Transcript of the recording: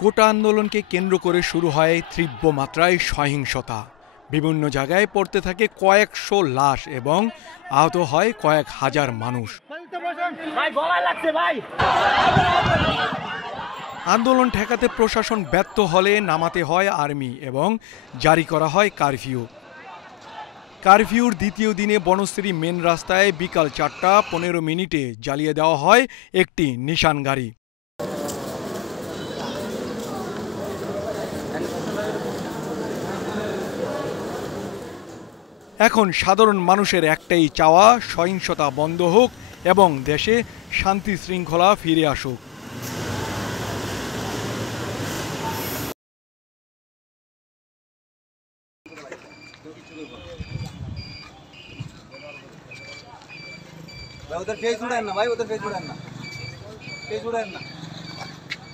কোটা আন্দোলনকে কেন্দ্র করে শুরু হয় তীব্র মাত্রায় সহিংসতা। বিভিন্ন জায়গায় পড়তে থাকে কয়েকশো লাশ এবং আহত হয় কয়েক হাজার মানুষ। আন্দোলন ঠেকাতে প্রশাসন ব্যর্থ হলে নামাতে হয় আর্মি এবং জারি করা হয় কারফিউ। কারফিউর দ্বিতীয় দিনে বনশ্রী মেন রাস্তায় বিকাল 4টা 15 জ্বালিয়ে দেওয়া হয় একটি নিশান গাড়ি। এখন সাধারণ মানুষের একটাই চাওয়া, সহিংসতা বন্ধ হোক এবং দেশে শান্তি শৃঙ্খলা ফিরে আসুক। उधर फेस उड़ान ना भाई, उधर फेस उड़ान ना, फेस उड़ान ना।